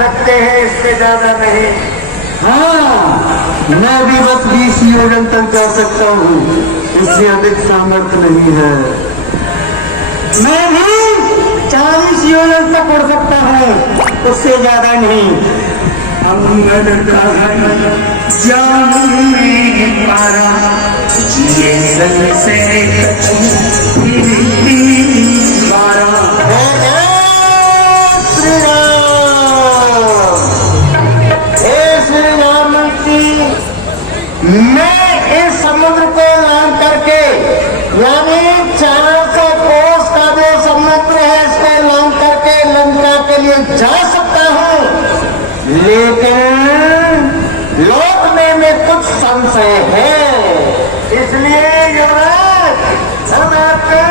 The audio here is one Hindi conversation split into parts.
सकते हैं, इससे ज्यादा नहीं। हाँ, मैं भी बस 20 योजन तक जा सकता हूँ, इससे अधिक सामर्थ्य नहीं है। मैं भी 40 योजन तक उड़ सकता हूँ, उससे ज्यादा नहीं। अमर का जान में पारा जिए सन से मैं इस समुद्र को लांग करके, यानी 400 कोस का जो समुद्र है इसको लांग करके लंका के लिए जा सकता हूँ, लेकिन लौटने में कुछ संशय है। इसलिए युवराज, हम आपको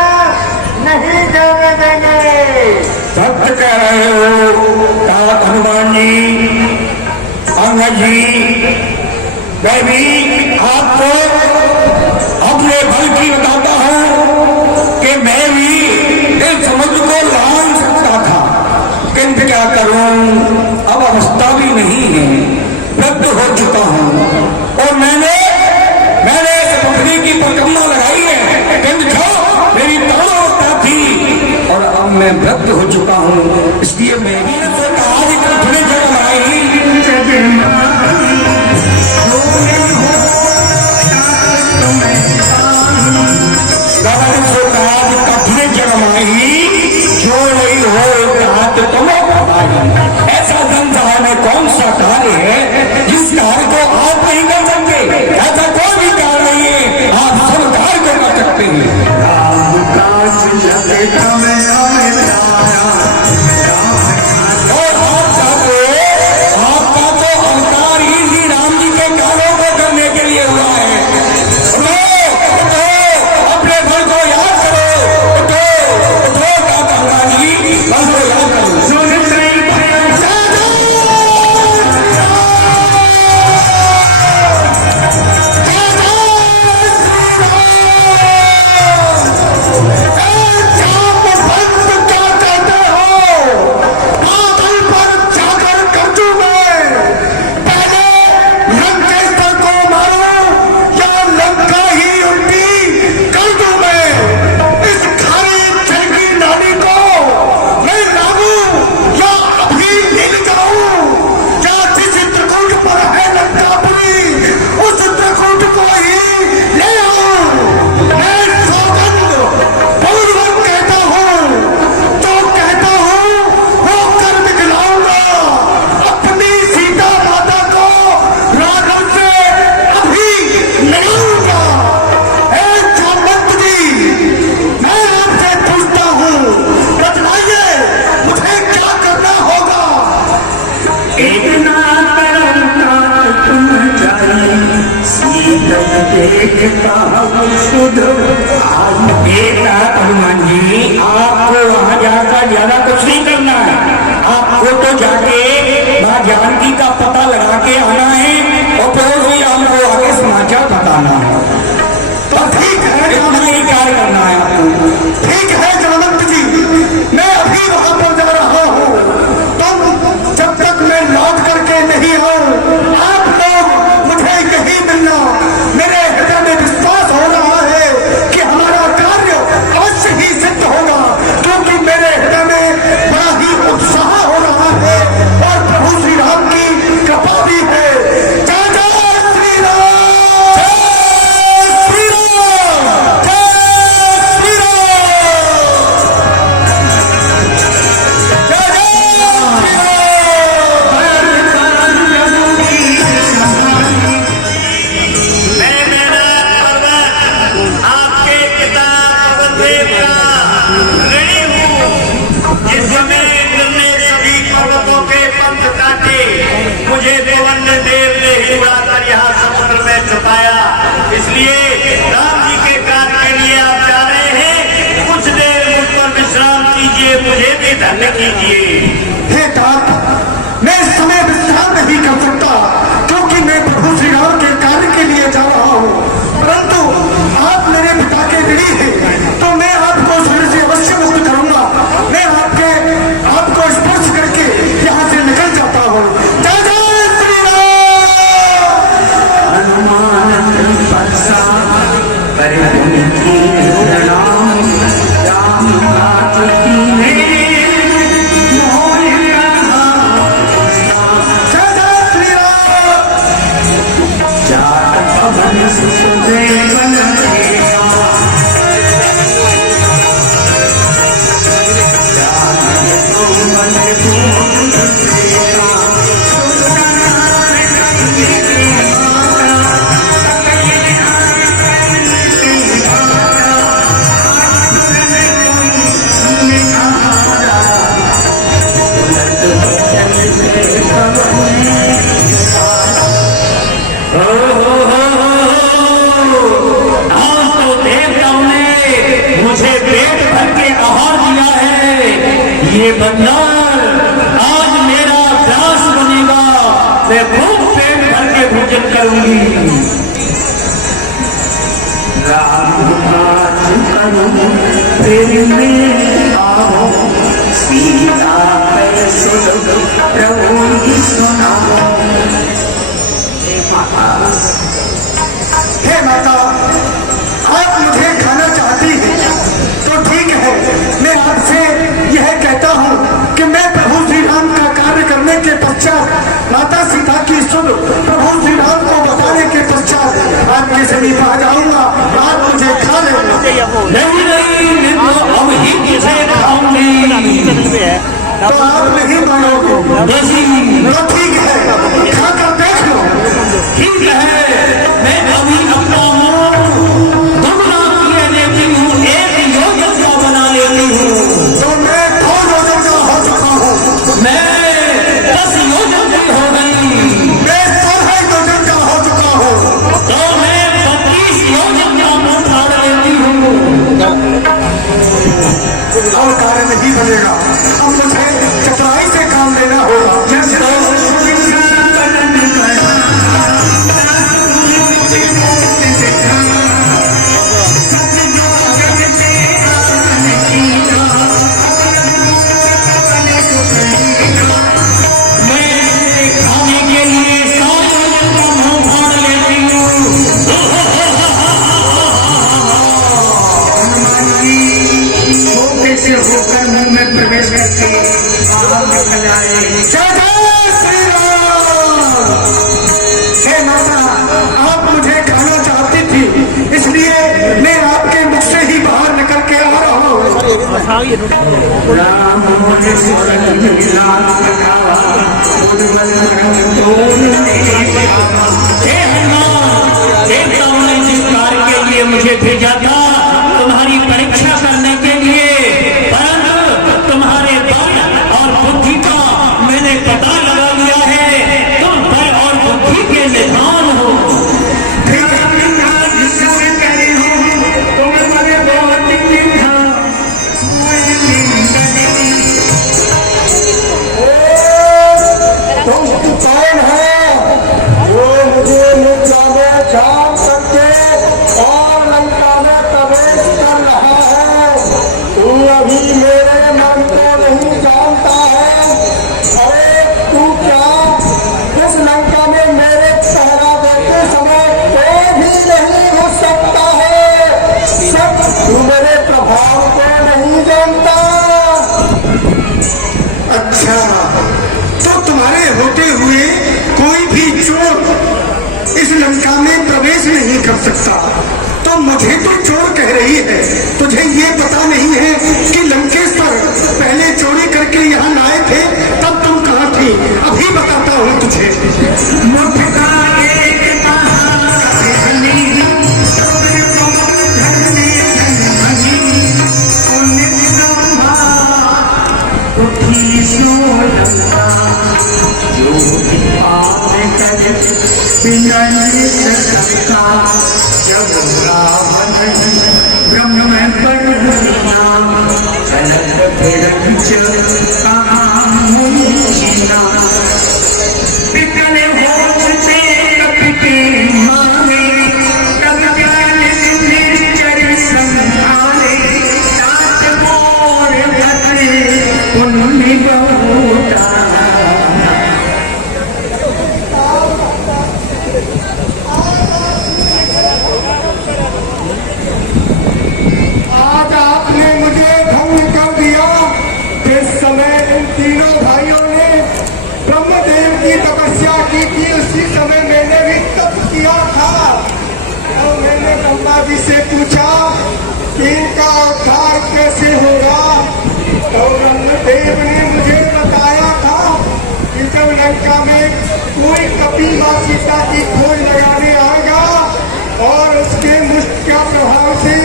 नहीं जाने देंगे। सत्य कह रहे हो तात हनुमान जी, अंगद जी। मैं भी आपको अपने बल की बताता हूं कि मैं भी इस समुद्र को लांग सकता था, किंतु क्या करूं, अब अवस्था भी नहीं है, वृद्ध हो चुका हूं और मैंने इस पृथ्वी की परिक्रमा लगाई है, किंतु जो मेरी तरुणावस्था थी और अब मैं वृद्ध हो चुका हूं, इसलिए मैं भी आज कठिन जगह आई। कठिन जगमाही जो नहीं हो तात तुम्हें, ऐसा संसार में कौन सा कार्य है जिस कार्य को आप नहीं कर सकते? ऐसा कोई भी कार्य नहीं है, आप सब कार्य को कर सकते हैं। और आपका तो अवतार ही श्री राम जी के कार्यों को करने के लिए हुआ है। अपने बल को याद करो, उठो तात हनुमान जी, बल को याद करो। हनुमान जी, आपको वहां जाकर ज्यादा कुछ नहीं करना है, आपको तो जाके मां जानकी का पता लगा के आना है और फिर भी हमको आगे समाचार बताना है। तो ठीक है, इतना ही कार्य करना है आपको। ठीक है जानक जी, मैं अभी वहां पर जा रहा हूँ, तुम जब तक मैं लौट करके नहीं आऊं, आप लोग मुझे यही मिलना। मेरे हृदय में विश्वास हो रहा है कि हमारा कार्य अवश्य ही सिद्ध होगा, क्योंकि मेरे हृदय में बड़ा ही उत्साह हो रहा है और प्रभु श्री राम की कृपा भी है। जय जय श्री राम, जय श्री राम, जय श्री मुझे पवन देव ने ही उड़ाकर यहाँ समुद्र में छुपाया, इसलिए राम जी के कार्य के लिए आप जा रहे हैं, कुछ देर मुझ पर विश्राम कीजिए, मुझे भी धन्य कीजिए। हे तात, मैं इस समय विश्राम नहीं कर सकता, क्योंकि मैं प्रभु श्री राम के कार्य के लिए जा रहा हूँ, परंतु आप मेरे पिता के ऋणी हैं, तो मैं आपको शरीर से अवश्य मुक्त करूंगा। मैं आपको स्पर्श करके यहाँ से निकल जाता हूँ। ये बंदर आज मेरा ग्रास बनेगा, मैं खूब पेट भर के भोजन करूंगी। राम करूं फिर मैं आओ, सीता प्रभु ही सुनाओ। हे माता, आप मुझे खाना चाहती हैं तो ठीक है, मैं आपसे यह कहता हूँ कि मैं प्रभु श्री राम का कार्य करने के पश्चात माता सीता की सुन प्रभु श्री राम को बताने के पश्चात आपके समीप आ जाऊंगा, आप मुझे खा लेंगे। नहीं नहीं, मैं तो अब ही तुझे खाऊंगी। तो आप नहीं मानोगे तो ठीक है, खाकर देख लो। ठीक है, मैं अभी अपना दुगना किए देती हूँ, एक योजन का बना लेती हूँ। तो मैं 2 योजन का हो चुका हूँ, मैं 10 योजन की हो गई, मैं 16 योजन का हो चुका हूँ, तो मैं 25 योजन का मुंह फाड़ लेती हूँ। और कार्य नहीं बनेगा। अब मुझे चतुराई से काम लेना होगा। होकर मुंह में प्रवेश करके बाहर निकल आए। जय श्री राम। हे माता, आप मुझे खाना चाहती थी, इसलिए मैं आपके मुख से ही बाहर निकल के आ रहा हूँ। राम जिस कार्य के लिए मुझे भेजा था, तुम्हारी परीक्षा करने के लिए, परंतु तुम्हारे बल और बुद्धि का मैंने पता लगा लिया है। तुम बल और बुद्धि के निधान हो। तुम कौन है जो मुझे लंका में जान करके और लंका में प्रवेश कर रहा है? तू अभी मेरे मन को नहीं जानता है। अरे तू क्या इस लंका में मेरे पहरा देते समय कोई भी नहीं घुस सकता है? सब तू मेरे प्रभाव को नहीं जानता। अच्छा, तो तुम्हारे होते हुए कोई भी चोर इस लंका में प्रवेश नहीं कर सकता। तो मुझे तो चोर कह रही है, तुझे ये पता नहीं है कि लंकेश्वर पहले चोरी करके यहाँ लाए थे, तब तुम कहाँ थी? अभी बताता हूँ तुझे। जब रावण ब्रह्म में पड़ चलत फिर पितले होते कपिते मारे, तब ज्ञान सिद्धि चर संभाले, तात मोर भटे पुण्य बहुता। आज आपने मुझे धन्य कर दिया। जिस समय इन तीनों भाइयों ने ब्रह्मदेव की तपस्या की थी, उसी समय मैंने भी तप किया था। और मैंने ब्रह्मा जी से पूछा कि इनका उद्धार कैसे होगा, तो ब्रह्मदेव ने मुझे बताया था कि जब लंका में कोई कपी माँ सीता की खोज लगाने आएगा और उसके मुष्ट के प्रभाव से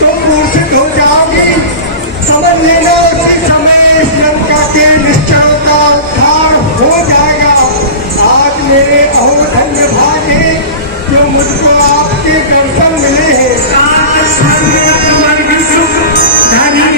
तुम मूर्छित हो जाओगी, समझ लेना उसी समय इस लंका के निश्चयों का उद्धार हो जाएगा। आज मेरे बहुत धन्य भाग्य जो मुझको आपके दर्शन मिले हैं। धन्य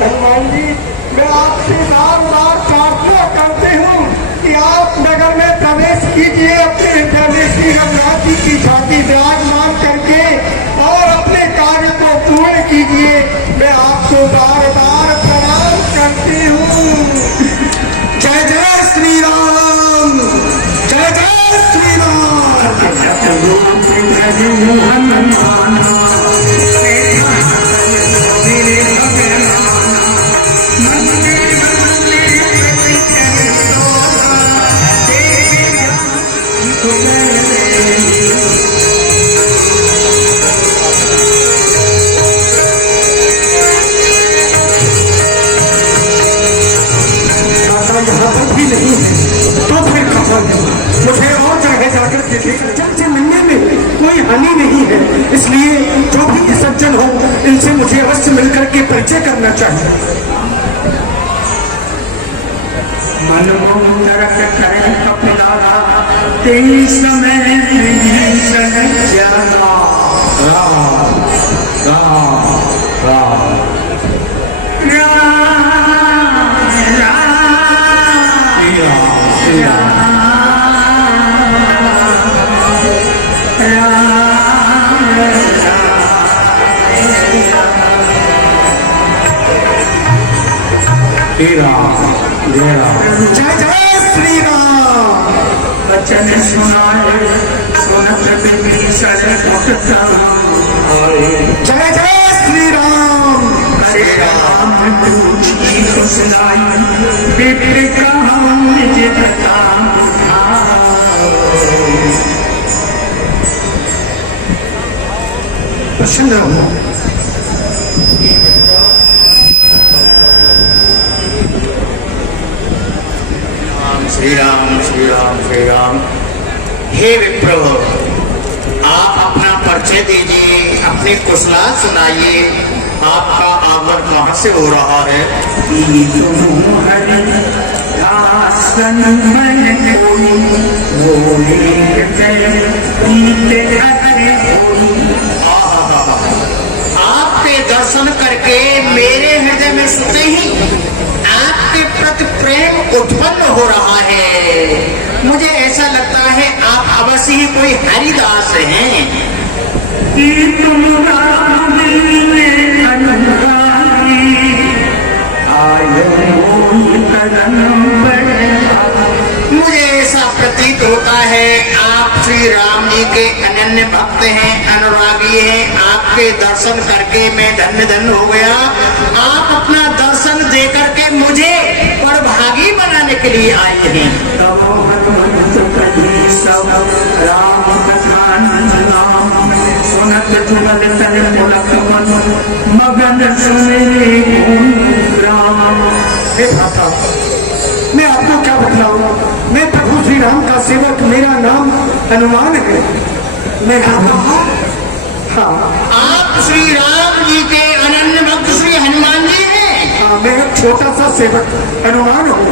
हनुमान जी, मैं आपसे बार बार प्रार्थना करती हूँ कि आप नगर में प्रवेश कीजिए, अपने हृदय में श्री रघुनाथ जी की छाती विराजमान करके और अपने कार्य को पूर्ण कीजिए। मैं आपको बार बार प्रणाम करती हूँ। जय जय श्री राम, जय जय श्री यहाँ पर भी नहीं है तो फिर खबर है, मुझे और जगह जाकर के जब मिलने में कोई हानि नहीं है, इसलिए जो भी सज्जन हो इनसे मुझे अवश्य मिलकर के परिचय करना चाहिए। जय जय श्री राम। बचन सुनाए सुनत विभीषण उठता जय जय श्री राम। हरे राम पूछी सुनाई बेटे कहाँ निज प्रताप प्रसन्न हो। श्री राम श्री राम श्री राम। हे विप्र, आप अपना परिचय दीजिए, अपनी कुशला सुनाइए, आपका आगमन कहाँ से हो रहा है? आसन मन कोई बोले आपके दर्शन करके मेरे हृदय में सुनते ही आपके प्रति प्रेम उत्पन्न हो रहा है। मुझे ऐसा लगता है आप अवश्य ही कोई हरिदास हैं। कि तुम राम मिलने अनुरागी आयो कदम मुझे ऐसा प्रतीत होता है आप श्री राम जी के अनन्य भक्त हैं, अनुरागी हैं। आपके दर्शन करके मैं धन्य धन्य हो गया। आप अपना दर्शन दे करके मुझे बड़भागी बनाने के लिए आए हैं। राम सुनत जुगल तन मुलक मन मगन सुने राम। हे भ्राता, मैं आपको क्या बतलाऊं? मैं प्रभु श्री राम का सेवक, मेरा नाम हनुमान है। मैं हाँ, आप श्री राम जी के अनन्य भक्त श्री हनुमान जी हैं। हाँ, मैं एक छोटा सा सेवक हनुमान हूँ।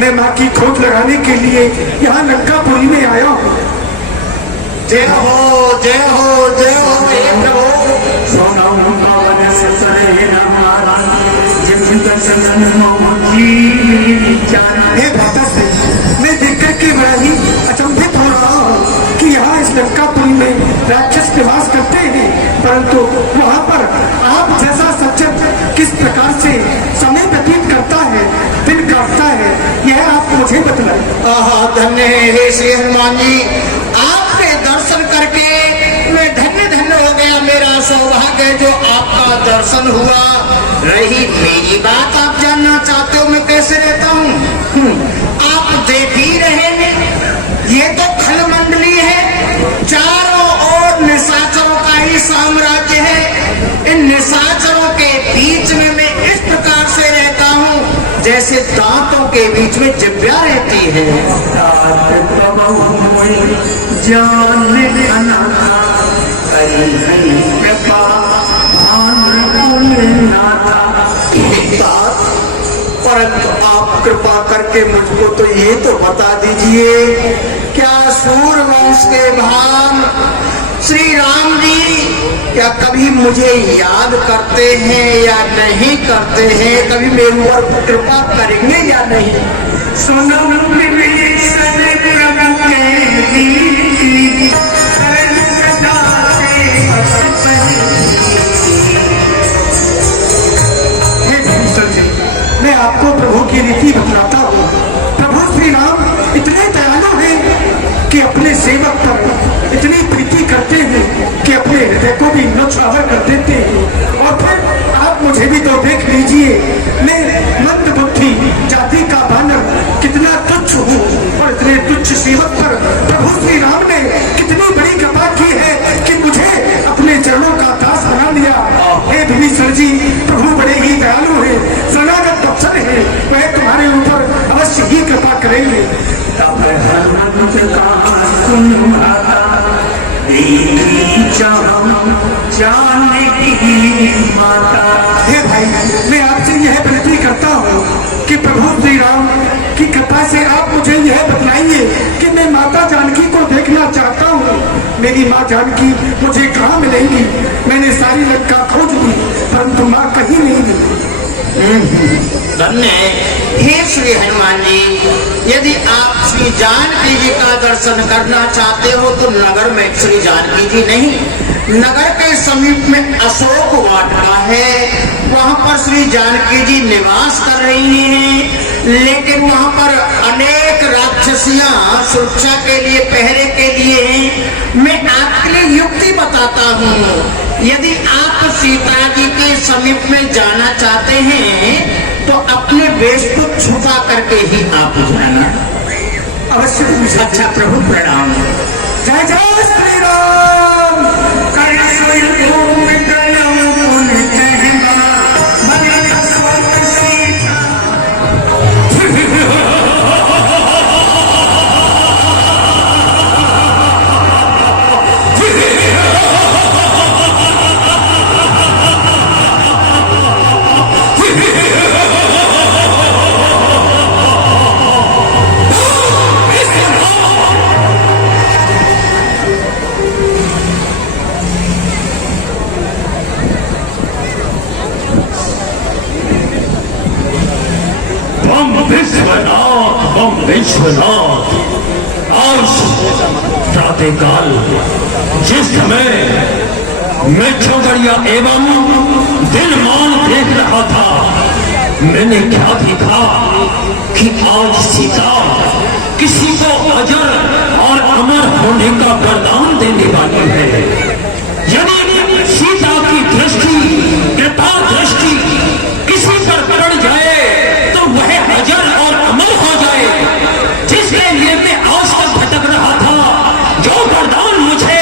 मैं माँ की खोज लगाने के लिए यहाँ लंकापुरी में आया हूँ। जय हो जय हो जय हो हे प्रभु। हे भ्राता से मैं देख करके बड़ा ही अचंभित हो रहा हूँ कि यहाँ इस लंकापुरी में राक्षस निवास करते हैं, परंतु वहाँ पर आप जैसा सज्जन किस प्रकार से समय व्यतीत करता है, दिन काटता है, यह आप मुझे बतलाएं। धन्य है हे श्री हनुमान जी, आपके दर्शन करके मैं धन्य धन्य हो गया। मेरा सौभाग्य है जो आपका दर्शन हुआ। रही मेरी बात, आप जानना चाहते हो मैं कैसे रहता हूँ? आप देख ही रहे हैं, ये तो खलमंडली है, चारों ओर निशाचरों का ही साम्राज्य है। इन निशाचरों के बीच में मैं इस प्रकार से रहता हूँ जैसे दांतों के बीच में जिब्या रहती है। परंतु आप कृपा करके मुझको तो ये तो बता दीजिए, क्या सूर्यवंश के भान श्री राम जी क्या कभी मुझे याद करते हैं या नहीं करते हैं? कभी मेरे ऊपर कृपा करेंगे या नहीं? मैं आपको प्रभु की रीति बतलाता हूँ। प्रभु श्री राम इतने दयालु हैं कि अपने सेवक पर इतनी प्रीति करते हैं कि अपने हृदय को भी नौछावर कर देते हैं। और फिर आप मुझे भी तो देख लीजिए, मैं मंद बुद्धि जाति का बानर कितना तुच्छ हूँ, और इतने तुच्छ सेवक पर प्रभु श्री राम ने कितनी बड़ी कृपा की है कि मुझे अपने चरणों का दास बना लिया। हे विभीषण जी, प्रभु बड़े ही दयालु हैं, शरणागत बख्शर है, वह तुम्हारे ऊपर अवश्य ही कृपा करेंगे। तब हनुमंत का सुन माता जानकी माता। हे भाई, मैं आपसे यह विनती करता हूँ कि प्रभु श्री राम की कृपा से आप मुझे यह बतलाइए कि मैं माता जानकी को देखना चाहता हूँ। मेरी माँ जानकी मुझे कहाँ मिलेंगी? मैंने सारी लंका खोज ली, परंतु माँ कहीं नहीं मिली। धन्य हे श्री हनुमान जी, यदि आप श्री जानकी जी का दर्शन करना चाहते हो तो नगर में श्री जानकी जी नहीं, नगर के समीप में अशोक वाटिका है, वहां पर श्री जानकी जी निवास कर रही हैं। लेकिन वहां पर अनेक राक्षसियां सुरक्षा के लिए, पहरे के लिए हैं। मैं आपके लिए युक्ति बताता हूँ, यदि आप सीता जी के समीप में जाना चाहते हैं तो अपने वेश को छुपा करके ही आप जाना। अवश्य। अच्छा प्रभु प्रणाम। जय जय श्री राम। विश्वनाथ, आज प्रातःकाल जिस समय मैं चौधरिया एवं दिलमान देख रहा था, मैंने क्या देखा कि आज सीता किसी को अजर और अमर होने का वरदान देने वाली है। यदि सीता की दृष्टि, कृपा दृष्टि किसी पर पड़ जाए तो वह अजर और अमर हो जाए, जिसके लिए मैं आज तक भटक रहा था। जो वरदान मुझे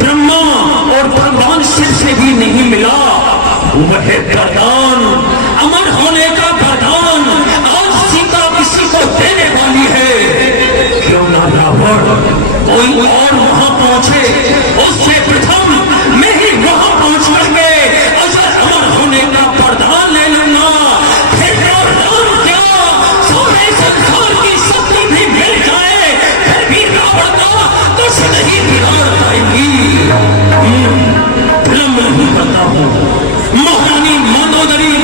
ब्रह्मा और भगवान शिव से भी नहीं मिला, वह वरदान, अमर होने का वरदान आज सीता किसी को देने वाली है। क्यों ना रावण कोई और वहां पहुंचे, उससे प्रथम मैं ही वहां पहुंच करके अजर अमर होने का वरदान ले लूंगा। फिर वरदान क्या, सारे संसार की शक्ति भी मिल जाए, फिर भी रावण का कुछ नहीं बिगाड़ पाएगी। विलंब नहीं करता हूं, महारानी मंदोदरी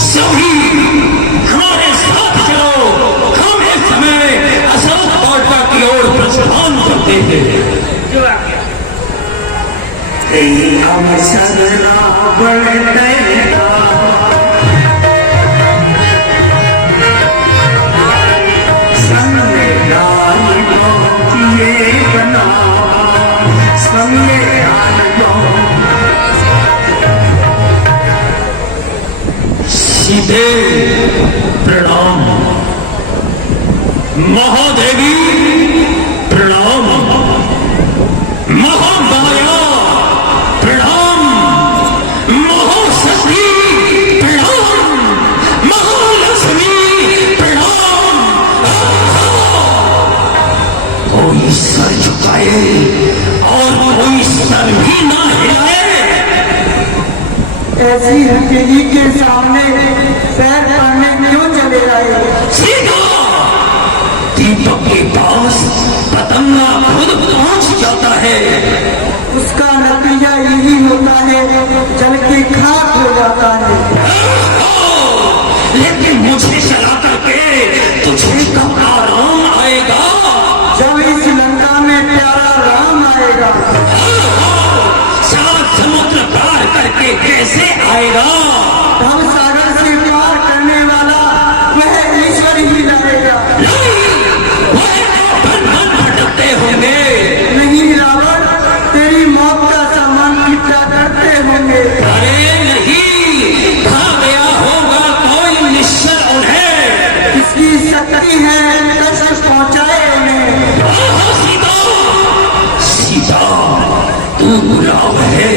सभी हमारे साथ चलो, हम इस समय अशोक वाटिका की ओर प्रस्थान करते हैं। सीधे प्रणाम, महादेवी प्रणाम, महामाया प्रणाम, महाशक्ति प्रणाम, महालक्ष्मी प्रणाम। कोई सर झुकाए और कोई सर भी ना हिलाए। ऐसी हथेली के सामने पैर जल के खाक हो जाता है। लेकिन मुझे चला करके तुझे कब आराम आएगा? जब इस लंका में प्यारा राम आएगा। सात समुद्र पार करके कैसे आएगा? हम सागर से पार करने वाला वह ईश्वर ही लाएगा। भटकते होंगे। नहीं रावण, तेरी मौत का सामान इकट्ठा करते होंगे। अरे नहीं, खा गया होगा कोई निश्चल उन्हें। इसकी शक्ति है कष्ट पहुंचाए उन्हें। सीता, सीता तू गुलाब है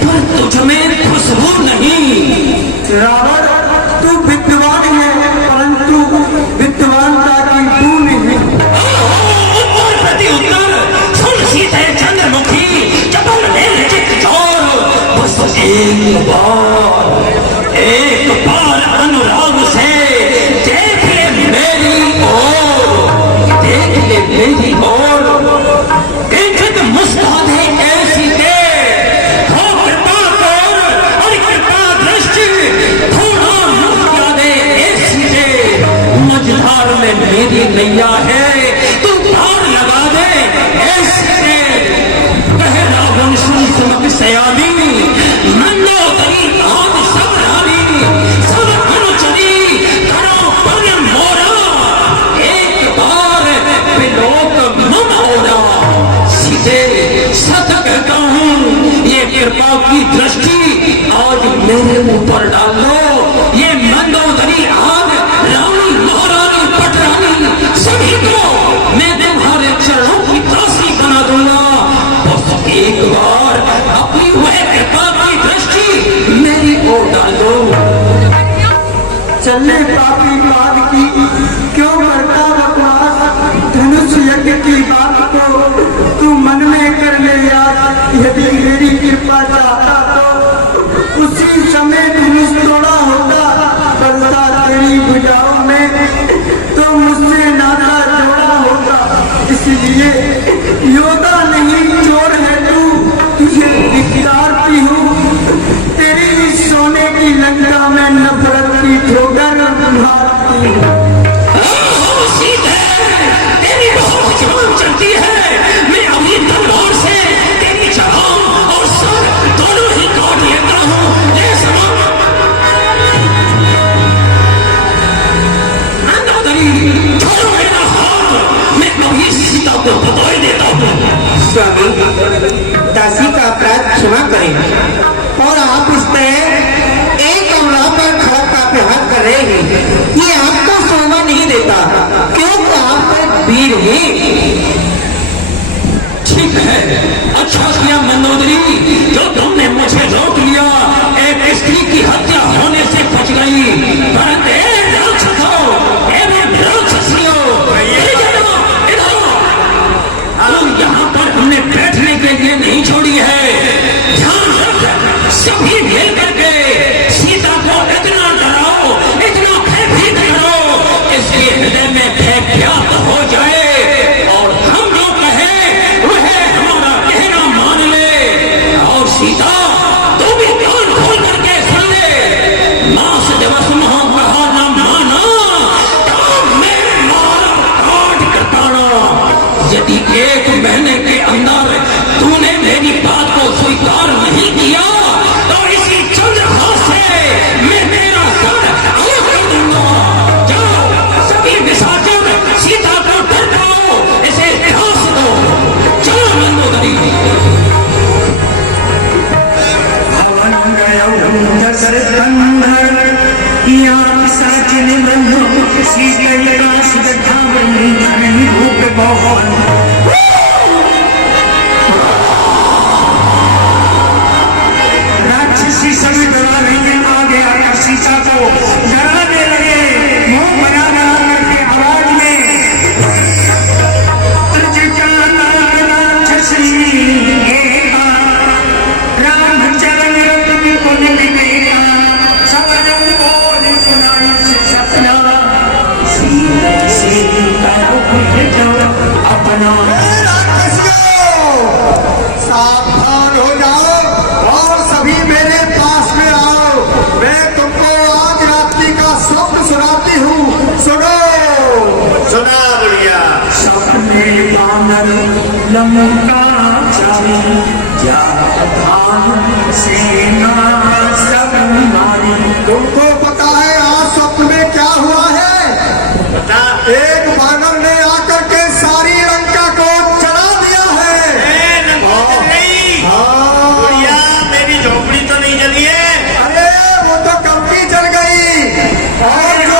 पर तुझ में खुशबू नहीं। रावण, तू विद्वान है परंतु विद्वानता की बू नहीं। उत्तर प्रति उत्तर सुन सीते चंद्रमुखी चपल मेरे चित चोर। बस एक बार अनुराग से देख ले मेरी ओर, देख ले मेरी ओर। एक मुस्कान है ऐसी दे, हो कृपा कर और कृपा दृष्टि थोड़ा मुस्का दे ऐसी दे। मझधार में मेरी नैया है, तू पार लगा दे ऐसी दे। कह रावण सुन समक सयानी, मंदोदरी आदि सब रानी, सब अनुचरी करो पुण्य मोरा। एक बार विलोक मम ओरा। सीधे सत कहता हूँ ये कृपा की दृष्टि आज मेरे ऊपर डाल दो। ये मंदोदरी आग रानी महारानी पटरानी सभी को मैं तुम्हारे चरणों की दासी बना दूंगा। बस एक बार अपनी वह कृपा की दृष्टि मेरी ओर डाल दो। चलने पापी बात की क्यों करता बकवास। धनुष यज्ञ की बात को तू मन में कर ले याद। यदि मेरी कृपा चाहता तो उसी समय धनुष तोड़ा होता। बलता तेरी भुजाओं में तो मुझसे नाता जोड़ा होता। इसलिए योद्धा नहीं चोर है तू, तुझे धिक्कारती हूँ। तेरी इस सोने की लंका में नफरत की ठोकर मारती हूँ। सीधे तेरी बहुत जवान चलती है। मैं अभी तलवार से तेरी जबान और सर दोनों ही काट लेता हूँ। ये समा मंदोदरी छोड़ो मेरा हाथ, मैं अभी सीता को बता देता हूँ। स्वामी, दासी का अपराध क्षमा करें और आप इस तरह एक अमला पर खड़ा का व्यवहार कर रहे हैं, ये आपको शोभा नहीं देता क्योंकि आप एक वीर हैं। ठीक है, अच्छा किया मंदोदरी जो तुमने मुझे रोक लिया। एक स्त्री की हत्या होने से बच गई। यहाँ पर हमने बैठने के लिए नहीं छोड़ी है। ध्यान रख, सभी मिल करके सीता को इतना डराओ, इतना भयभीत करो, इसके हृदय में भय ज्ञात हो जाए और हम जो कहे वह हमारा कहना मान ले। और सीता तू भी कान खोल करके सुन ले। मास दिवस महा कहा न माना तो मैं मारा काट कटाना। यदि एक महीने के अंदर तूने मेरी बात को स्वीकार नहीं किया तो इसी चंद्रहास से मैं तेरा सर अलग कर दूंगा। जाओ सभी निशाचर सीता को डराओ, इसे घास दो। चलो मंदोदरी। हवन गयो दशर कंधर किया सचन ब्रह्म सीते का सिद्धावनी धरणी रूप भवन। राक्षसी सभी डरा रही है, आगे आकर सीता को डराने लगे। मुंह बना बना करके आवाज में रामचरण को निकलेगा सबन बोल सुनाई से सपना। सीता अपना सावधान हो जाओ और सभी सेना सब मारी। तुमको पता है आज स्वप्न में क्या हुआ है? एक वानर ने आकर के सारी लंका को जला दिया है। भैया मेरी झोपड़ी तो नहीं जली है? अरे वो तो कब की जल गई। और जो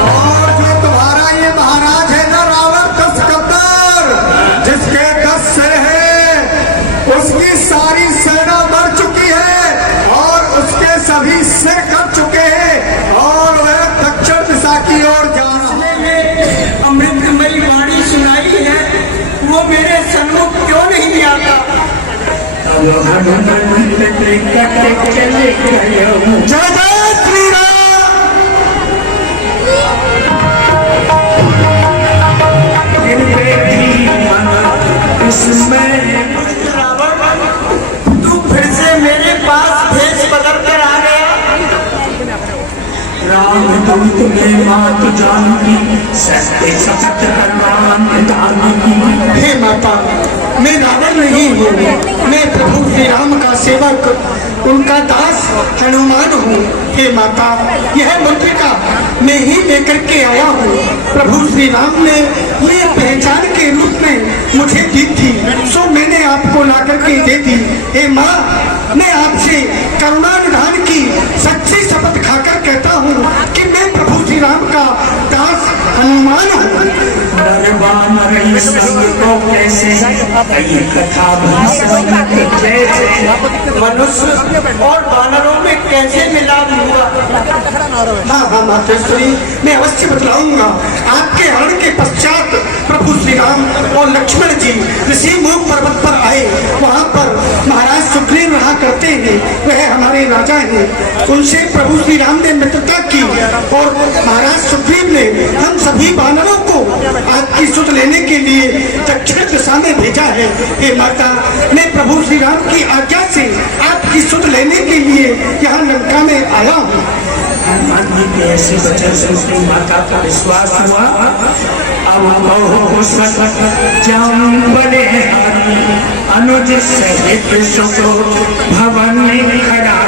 और जो तुम्हारा ये महाराज है ना रावण दशकतर, जिसके 10 सिर है, उसकी सारी सेना मर चुकी है और उसके सभी सिर कट चुके हैं और वह दक्षिण दिशा की ओर जा रहा है। अमृतमयी वाणी सुनाई है, वो मेरे सन्मुख क्यों नहीं आता? जय जय श्री राम। तू फिर से मेरे पास भेष बदल कर आ गया। रामदूत में मात जानकी, सत्य सत्य परमान जानकी। हे माता, मैं रावण नहीं हूँ, मैं प्रभु श्री राम का सेवक, उनका दास हनुमान हूँ। हे माता, यह मुद्रिका मैं ही लेकर के आया हूँ। प्रभु श्री राम ने ये पहचान के रूप में मुझे दी थी, सो मैंने आपको ला करके दे दी। हे माँ, मैं आपसे करुणानिधान की सच्ची शपथ खाकर कहता हूँ कि मैं प्रभु श्री राम का दास हनुमान हूँ। मनुष्य और वानरों में कैसे मिलाप हुआ? हाँ मातेश्वरी, मैं अवश्य बतलाऊंगा। आपके हरण के पश्चात प्रभु श्री राम और लक्ष्मण जी ऋषि मुख पर्वत पर आए। वहाँ पर महाराज सुग्रीव रहा करते हैं, वह हमारे राजा हैं। उनसे प्रभु श्री राम ने मित्रता की और महाराज सुग्रीव ने हम सभी वानरों को आपकी सुध लेने के लिए दक्षिण दिशा में भेजा है। हे माता, मैं प्रभु श्री राम की आज्ञा से आपकी सुध लेने के लिए यहाँ लंका में आया हूँ। ऐसे वचन सुन माता का विश्वास हुआ। अब अनुज सहित भवन खड़ा।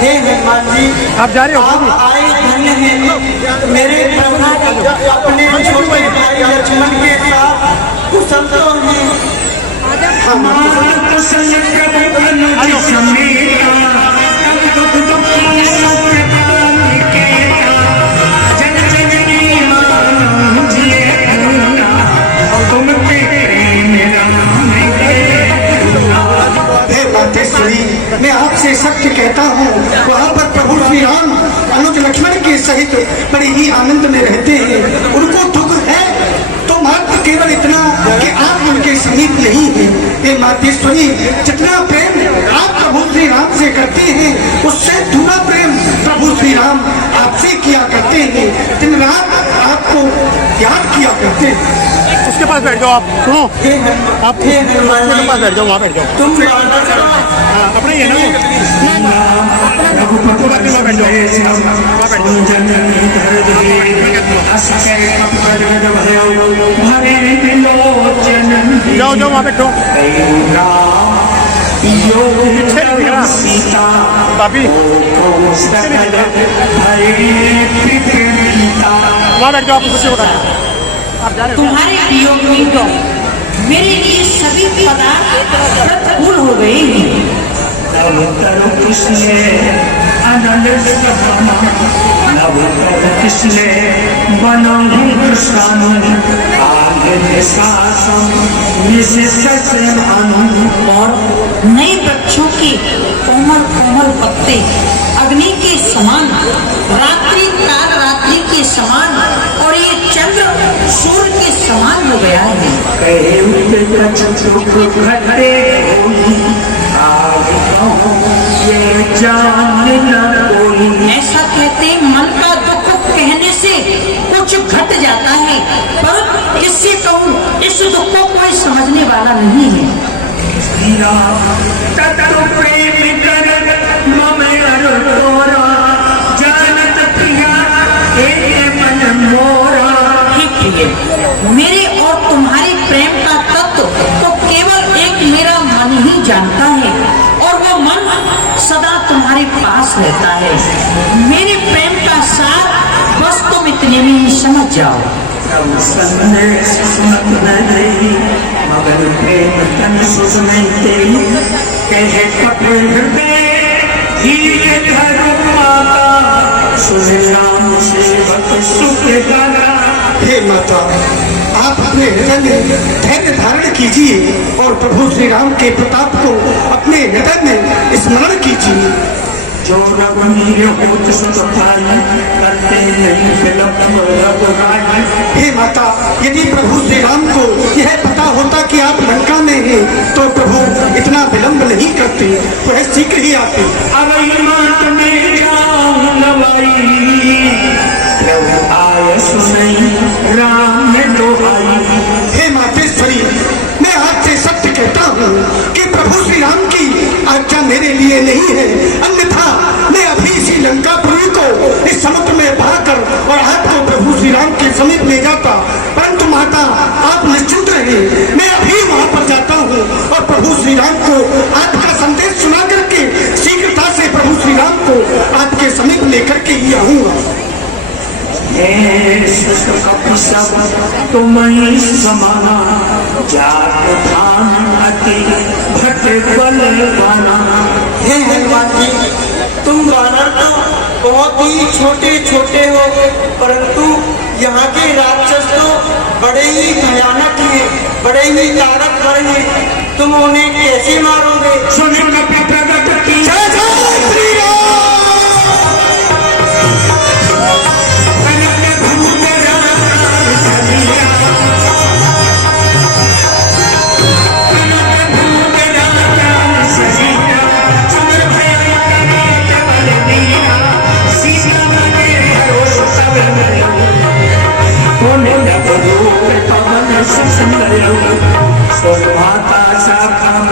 हे हनुमान जी, आप जा रहे हो? आप आए धन्य हैं। मेरे प्रभु अपने छोटे भाई लक्ष्मण के साथ कुशल तो हैं। कुशल अनुज समेत मैं आपसे सत्य कहता हूँ, वहाँ पर प्रभु श्री राम अनुज लक्ष्मण के सहित बड़े ही आनंद में रहते हैं। उनको दुख है तो मात्र केवल इतना कि आप उनके समीप नहीं हैं। हे मातेश्वरी, जितना प्रेम आप प्रभु श्री राम से करते हैं, उससे दूना प्रेम प्रभु श्री राम आपसे किया करते हैं। दिन रात आपको याद किया करते हैं। उसके पास बैठ जाओ, आप सुनो, आप उसके पास बैठ जाओ, वहाँ बैठ जाओ। तुम अपने ही है ना वो, बैठ जाओ, वहाँ बैठ जाओ, जाओ वहाँ बैठो। भाभी वहाँ बैठ जाओ, आप कुछ बता। तुम्हारे वियोग में तो मेरे लिए सभी पदार्थ प्रतिकूल हो गए हैं। और नए वृक्षों के कोमल कोमल पत्ते अग्नि के समान, रात्रि काल रात्रि के समान, और ये चंद्र सूर्य के समान हो गया है। ऐसा कहते मन का दुख कहने से कुछ घट जाता है, पर इससे कहूँ इस दुख को कोई समझने वाला नहीं है। मोर है। मेरे और तुम्हारे प्रेम का तत्व तो केवल एक मेरा मन ही जानता है, और वो मन सदा तुम्हारे पास रहता है। मेरे प्रेम का सार बस तुम इतने में ही समझ जाओ। संदेश सुनत नहीं मगर प्रेम तन सुख नहीं तेरी कहे पकड़ हृदय धीरे धर माता सुन राम सेवक सुख गाना। हे माता, आप अपने हृदय में धैर्य धारण कीजिए और प्रभु श्री राम के प्रताप को अपने हृदय में स्मरण कीजिए। जो रघुवीर होत सुख पाई करते नहीं विलंब रघुराई। हे माता, यदि प्रभु श्री राम को यह पता होता कि आप लंका में हैं तो प्रभु इतना विलंब नहीं करते, वह शीघ्र ही आते। अवई मात में जाऊं नवाई प्रभु आय सुनई राम में दोहाई। हे मातेश्वरी, मैं आपसे सत्य कहता हूँ कि प्रभु श्री राम की आज्ञा मेरे लिए नहीं है, अन्यथा मैं अभी इसी लंकापुरी को इस समुद्र में बहाकर और आपको प्रभु श्री राम के समीप ले जाता। परंतु माता, आप निश्चिंत रहिए, मैं अभी वहाँ पर जाता हूँ और प्रभु श्री राम को आपका संदेश सुना करके शीघ्रता से प्रभु श्री राम को आपके समीप लेकर के ही आऊंगा। तुम समाना जात धान अति भट बल बाना। हे हनुमान जी, तुम वानर तो बहुत ही छोटे छोटे हो, परंतु यहाँ के राक्षस तो बड़े ही भयानक हैं, बड़े ही ताकतवर हैं। तुम उन्हें कैसे मारोगे? सुन कपि प्रगट की माता साम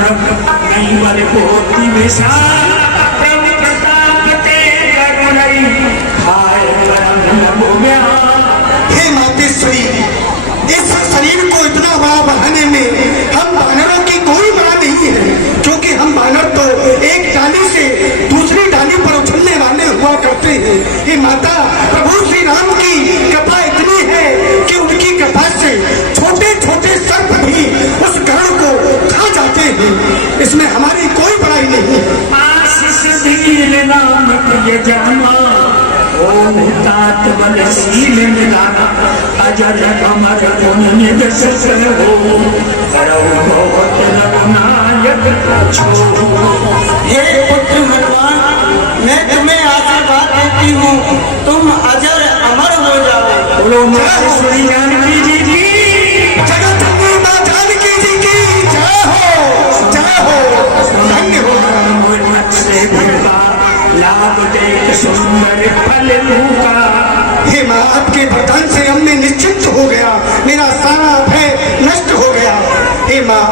नहीं बल पोती विशाल प्रभु प्रताप ते रघुरई हाय परम भूम्या। हे मातेश्वरी, इस शरीर को इतना बड़ा बढ़ाने में हम वानरों की कोई बड़ा नहीं है, क्योंकि हम वानर तो एक डाली से दूसरी डाली पर उछलने वाले हुआ करते हैं। हे माता, प्रभु श्री राम की कृपा इतनी है कि उनकी कृपा से छोटे छोटे सर्प भी उस गरुड़ को खा जाते हैं, इसमें हमारी कोई बड़ाई नहीं है। आशीष धीर नाम प्रिय जाना ओम तात बल शील निदाना अजर अमर गुण निज सर हो करो बहुत रघुनायक छो। हे पुत्र हनुमान, मैं तुम्हें आशीर्वाद देती हूँ, तुम अजर अमर हो जाओ। बोलो मातेश्वरी जानकी जी की जगतजननी मां जानकी जी की जय हो, जय हो, धन्य हो। से भूखा लाभ देख सुंदर फल भूखा। हे माँ, आपके वरदान से हमने निश्चिंत हो गया, मेरा सारा भय नष्ट हो गया। हे माँ,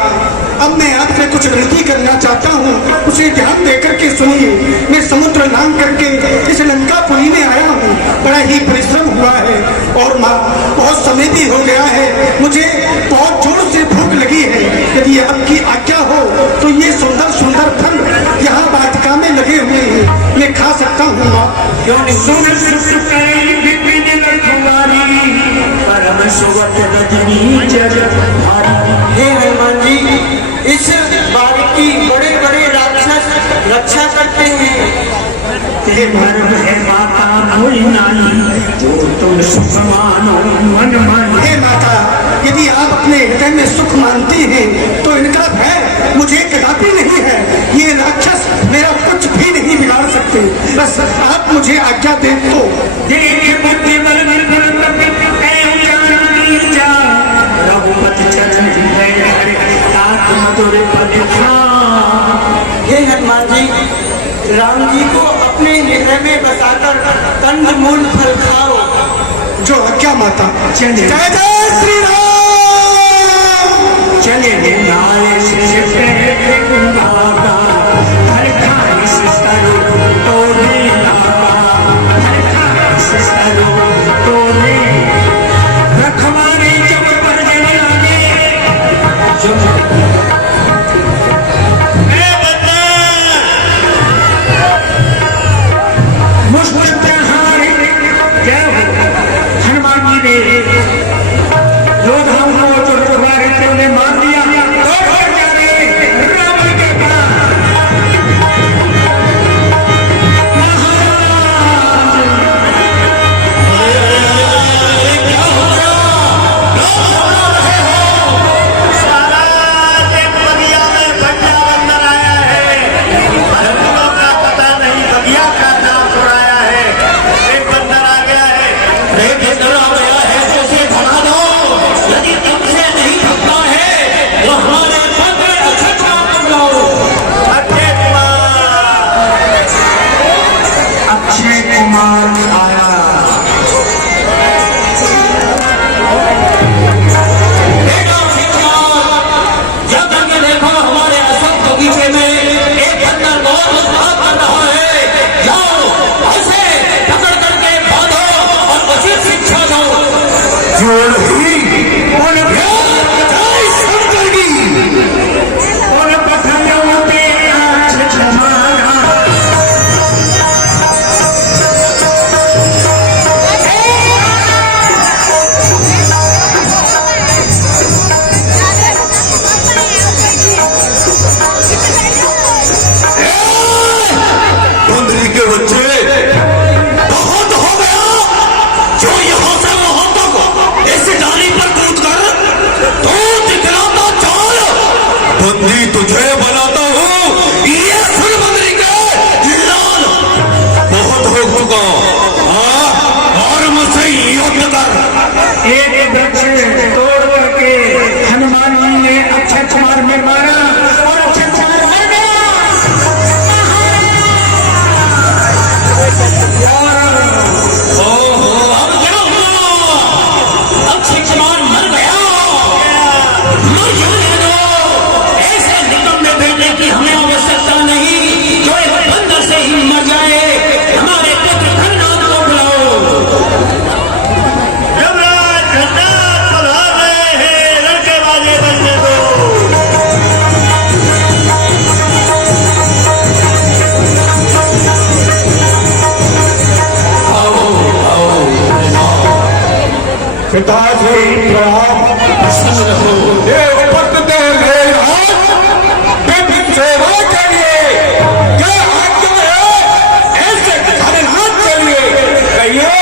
अब मैं आपसे कुछ विनती करना चाहता हूँ, उसे ध्यान देकर के सुनिए। मैं समुद्र लांघ करके इस लंकापुरी में आया हूँ, बड़ा ही परिश्रम हुआ है और माँ बहुत समय भी हो गया है, मुझे बहुत जोर से भूख लगी है। यदि आपकी आज्ञा हो तो ये सुंदर सुंदर फल यहाँ वाटिका में लगे हुए हैं, मैं खा सकता हूँ माँ। क्यों नहीं? सुन सुख कई विपिन लखुआरी परम सुवत रजनी जग भारी। हे हनुमान जी, इस बारिकी बड़े बड़े राक्षस रक्षा करते हैं। ते मर्म है माता मोई नाई जो तुम सुख मानो मन मानी। हे माता, यदि आप अपने हृदय में सुख मानती हैं तो इनका भय मुझे कदापि नहीं है। ये राक्षस मेरा कुछ भी नहीं बिगाड़ सकते, बस आप मुझे आज्ञा दें तो। देख बुद्धि बल रघुपति चरण मधुर पद हे हनुमान जी, राम जी को अपने हृदय में बसाकर कंद मूल फल खाओ। जो आज्ञा माता। चलिए। जय जय श्री राम। चले नाय से बाबा हर खाई सिस्टरो तोड़े बाबा हर खाई सिस्टरो तोड़े रखवारे बंदी तुझे बनाता हूँ, ये सुन बंदी के लाल, बहुत हो चुका और मुझसे युद्ध कर। एक वृक्ष तोड़ करके हनुमान जी ने अक्षय कुमार में मारा और अक्षय कुमार मर गया। ओहो, अब क्या हुआ? अक्षय कुमार मर गया। मर जाने दो। ऐसे निकम्मे बेटे की हमें आवश्यकता नहीं जो एक बंदर से ही मर जाए। हमारे पुत्र घननाथ को बुलाओ। यमराज घननाथ पधार रहे हैं, लड़के बाजे बजने दो। पिताजी प्रणाम। ये उपस्थित हैं विभिन्न सेवा के लिए, क्या आज्ञा है ऐसे घननाथ के लिए? कहिए,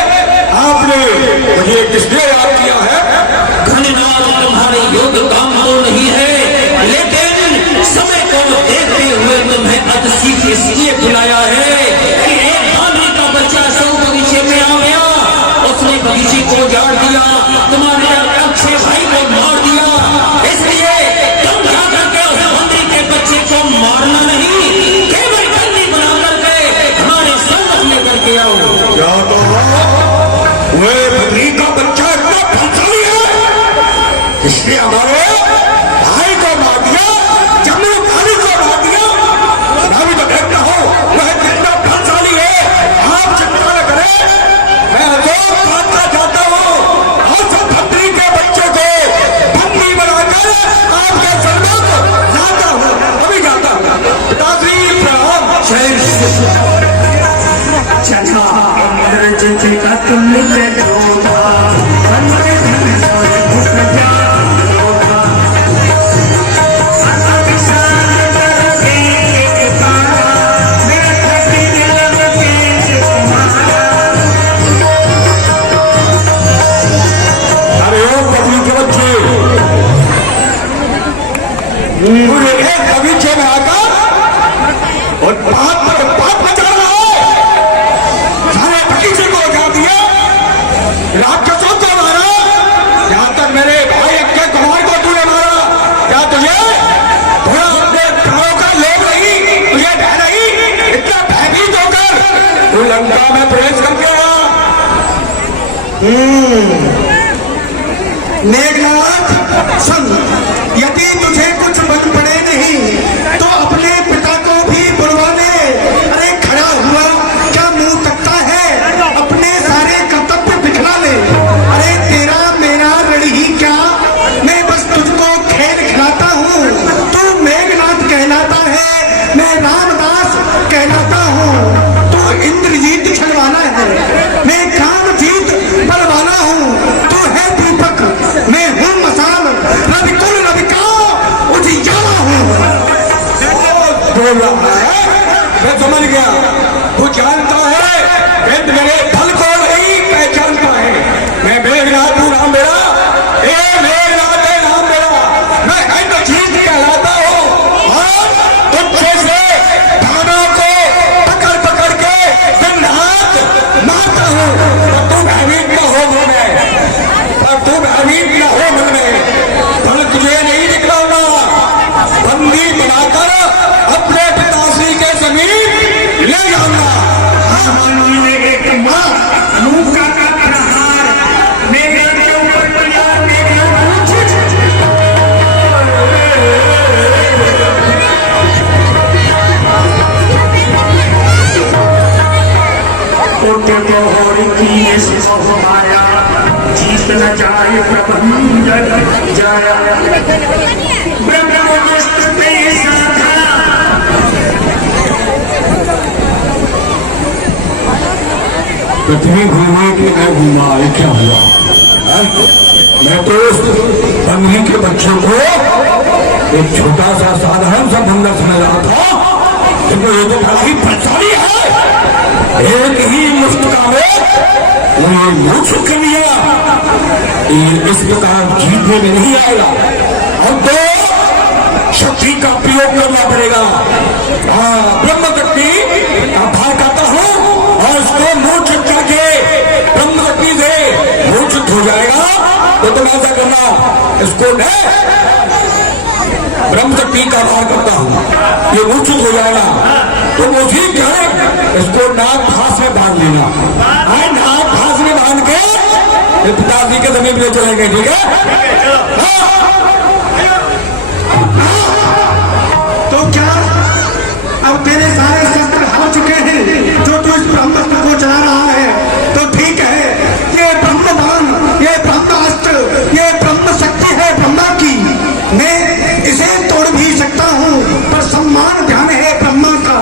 आपने मुझे किसने याद किया है? घननाथ तुम्हारे योग्य काम तो नहीं है, लेकिन समय को देखते हुए तुम्हें अतिथि इसलिए बुलाया है कि एक बानर का बच्चा सौ बगीचे में आ गया, उसने बगीचे को उजाड़ दिया, तुम्हारे अक्षय भाई को मार दिया। इसलिए तुम जा करके उस बंदी के बच्चे को मारना नहीं, केवल बंदी बना करके हमारे साथ लेकर के आओ। क्या तो वे बकरी का बच्चा इतना बलशाली है, इसने हमारे भाई को मार दिया, जम्मू खाली को मार दिया। मैं भी तो देखता हूँ वह कितना बलशाली है। आप चिंता न करें, मैं अशोक काटना चाहता हूँ और सब बकरी के बच्चे को बंदी बनाकर आपके सम्मुख लाता हूँ, अभी जाता हूँ। पिताजी प्रणाम। चला अमृत जी का तुमने धोखा, हमने धन और भूख जा धोखा। अभिशाप करके एक तारा, मेरा खटी दिल में पेच तुम्हारा। अरे ओ बकरी के बच्चे, मुझे एक बगीचे में आकर और बात बचा रहा है। सारे बगीचे को उजाड़ दिया, राक्षसों को मारा, यहाँ तक मेरे भाई अक्षय कुमार को तूने मारा। क्या तुझे थोड़ा अपने गाँव का लोग नहीं, तुझे भय नहीं? इतना भयभीत होकर तू लंका में प्रवेश करके आया। मेघनाथ सुन, यदि तुझे कुछ बन पड़े नहीं तो अपने पिता को भी बुलवा ले। अरे खड़ा हुआ क्या मुंह तकता है, अपने सारे कर्तव्य बिखरा ले। अरे तेरा मेरा रड़ी क्या, मैं बस तुझको खेल खिलाता हूँ। तू मेघनाथ कहलाता है, मैं रामदास कहलाता हूँ। तू इंद्रजीत छलवाना है, मैं कामजीत बलवाना हूँ। तू है दीपक, मैं हूँ मसाल, रविकुल रविका उजियारा हूँ। बोल रहा है, मैं समझ गया। तू जानता है वेद मेरे फल को नहीं पहचानता है। मैं मेघनाथ हूँ नाम मेरा, ए मेघनाथ है नाम मेरा। मैं इंद्रजीत कहलाता हूँ और तुम जैसे दानों को पकड़ पकड़ के दिन रात मारता हूँ। और तुम भयभीत न हो मन में, और तुम भयभीत न हो मन में, फल तुझे नहीं दिखलाऊंगा। बंदी बनाकर अपने पिताश्री के समीप ले जाऊंगा। हनुमान जी ने एक मुंह का प्रहार मेघनाथ के ऊपर किया। मेघनाथ उठे तो होरी की सिंह माया, जीत न जाए प्रबंधन जाया। ब्रह्मोस्त में साधा पृथ्वी घूमे कि न घूमा, ये क्या हुआ? मैं तो उस बंदी के बच्चों को एक छोटा सा साधारण सा बंदा समझ रहा था, क्योंकि ये तो बड़ा ही बलशाली है। एक ही मुस्का में उन्हें मुंह छू कर लिया। ये इस प्रकार जीतने में नहीं आएगा। और तो शक्ति प्रयोग करना पड़ेगा। हाँ, ब्रह्म शक्ति का भार करता हूँ और इसको मूर्छित करके ब्रह्म शक्ति से मूर्छित हो जाएगा। तो तुम ऐसा करना, इसको मैं ब्रह्म शक्ति का भार करता हूँ, ये मूर्छित हो जाएगा। तुम उसी क्षण इसको नाग घास में बांध लेना। नाग घास में बांध के पिताजी के जमीन ले चलेंगे, ठीक है? तो क्या अब तेरे सारे शस्त्र हो चुके हैं जो तू इस ब्रह्मास्त्र को चला रहा है? तो ठीक है, ये ब्रह्मबाण, ये ब्रह्मास्त्र, ये ब्रह्म शक्ति है ब्रह्मा की। मैं इसे तोड़ भी सकता हूँ, पर सम्मान ध्यान है ब्रह्मा का।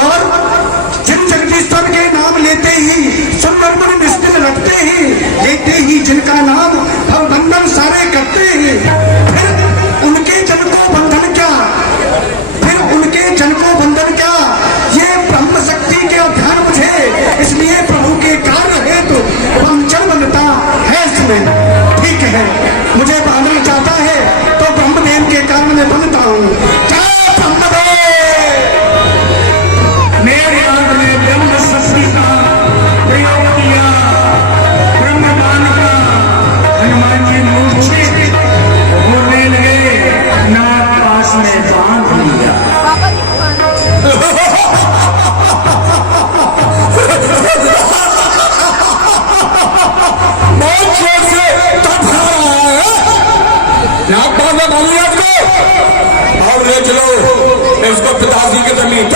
और जिन जगदीश्वर के नाम लेते ही, सुंदर निश्चित रखते ही, लेते ही जिनका नाम भवबंधन सारे करते हैं, फिर उनके जन को बंधन क्या, फिर उनके जन को बंधन क्या? ये ब्रह्म शक्ति के ध्यान मुझे, इसलिए प्रभु के कार्य है तो वंचन बनता है इसमें। ठीक है, मुझे बांधना चाहता है तो ब्रह्मदेव के कारण में बनता हूँ। जय ब्रह्मदेव। मेरे अंत में ब्रह्म शक्ति का प्रयोग किया, ब्रह्मबाण का हनुमान जी मूर्छित होने लगे, नाग पास में बांध लिया। बहुत जोर से तड़फड़ा रहा है, नाग पास में बांध लिया इसको और ले चलो इसको पिताजी के जमीन।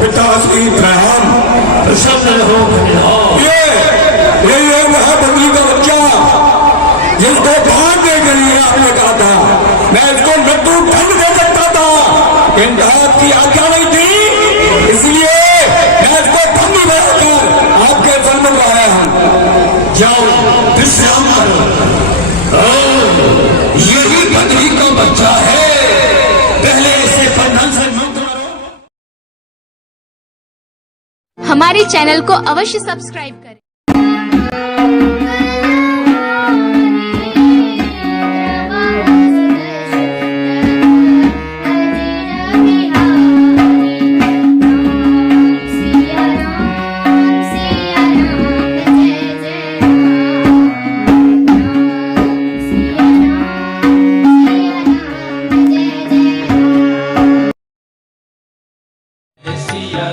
पिताजी प्रणाम। प्रसन्न रहो धन्यवाद। ये वह बबली का बच्चा जिसको भागने के लिए आपने कहा था, मैं इसको मृत्यु दंड दे सकता था, किंतु आपकी आज्ञा नहीं थी, इसलिए मैं इसको बंदी बनाकर आपके जन्म में आया हूं। जाओ विश्राम करो। यही बदली का बच्चा है, पहले इसे बंधन से मुक्त करो। हमारे चैनल को अवश्य सब्सक्राइब करें। सिया